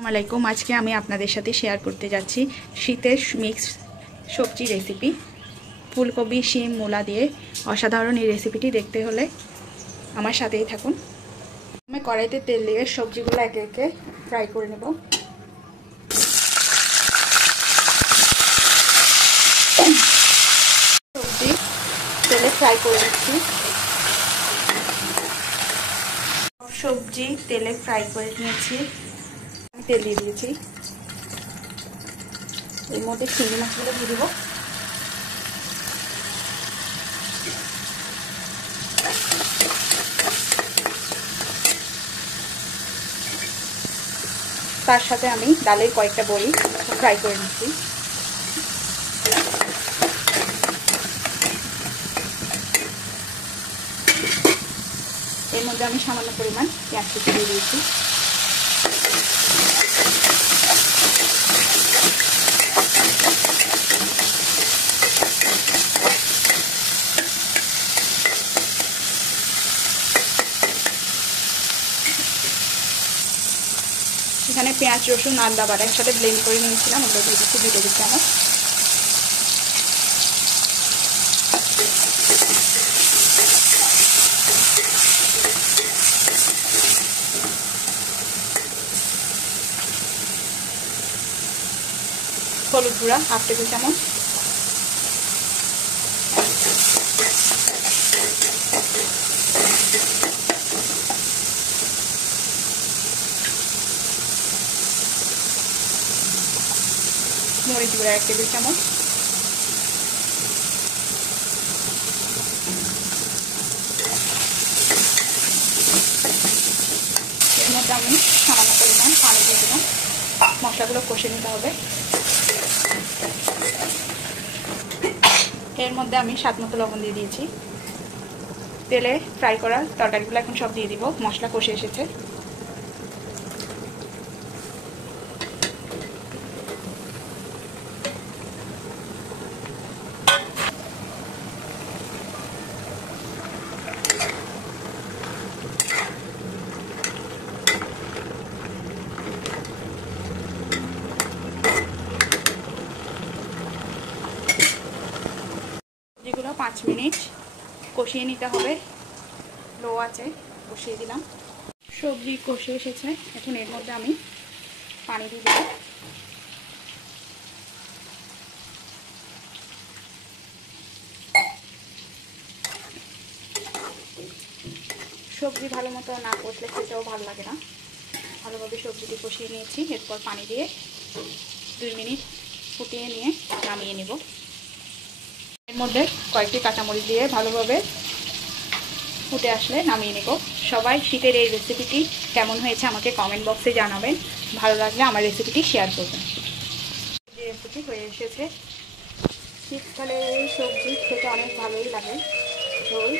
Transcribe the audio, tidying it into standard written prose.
আসসালামাইকুম। আজকে আমি আপনাদের সাথে শেয়ার করতে যাচ্ছি শীতের মিক্স সবজি রেসিপি। ফুলকপি, শিম, মূলা দিয়ে অসাধারণ এই রেসিপিটি দেখতে হলে আমার সাথেই থাকুন। আমি কড়াইতে তেল দিয়ে সবজিগুলো একে একে ফ্রাই করে নেব। সবজি তেলে ফ্রাই করে নিচ্ছি। সবজি তেলে ফ্রাই করে নিয়েছি। আমি তেল দিয়ে দিয়েছি। এর মধ্যে চিংড়ি মাছগুলো দিয়ে দেবো। তার সাথে আমি ডালের কয়েকটা বড়ি ফ্রাই করে নিচ্ছি। এর মধ্যে আমি সামান্য পরিমাণ পেঁয়াজ কুচি দিয়ে দিয়েছি। এখানে পেঁয়াজ, রসুন, আদা বাটা একসাথে ব্লেন্ড করে নিয়েছিলাম, ওগুলো দিয়ে দিচ্ছি 2 টেবিল চামচ। হলুদ গুঁড়া 1/2 টেবিল চামচ। মরিচ গুঁড়া 1 টেবিল চামচ। এর মধ্যে আমি সামান্য পরিমাণ পানি দিয়ে দিলাম। মশলাগুলো কষে নিতে হবে। এর মধ্যে আমি স্বাদ মতো লবণ দিয়ে দিয়েছি। তেলে ফ্রাই করা তরকারিগুলো এখন সব দিয়ে দিব। মশলা কষে এসেছে। সবজিগুলো 5 মিনিট কষিয়ে নিতে হবে। লো আছে কষিয়ে দিলাম। সবজি কষে এসেছে। এখন এর মধ্যে আমি পানি দিয়ে দেব। সবজি ভালো মতো না কষলে খেতেও ভালো লাগে না। ভালোভাবে সবজিটি কষিয়ে নিয়েছি। এরপর পানি দিয়ে 2 মিনিট ফুটিয়ে নিয়ে নামিয়ে নেব। এর মধ্যে কয়েকটি কাঁচামরিচ দিয়ে ভালোভাবে ফুটে আসলে নামিয়ে নেব। সবাই শীতের এই রেসিপিটি কেমন হয়েছে আমাকে কমেন্ট বক্সে জানাবেন। ভালো লাগলে আমার রেসিপিটি শেয়ার করবেন। যে রেসিপি হয়ে এসেছে। শীতকালে এই সবজি খেতে অনেক ভালোই লাগে। ঝোল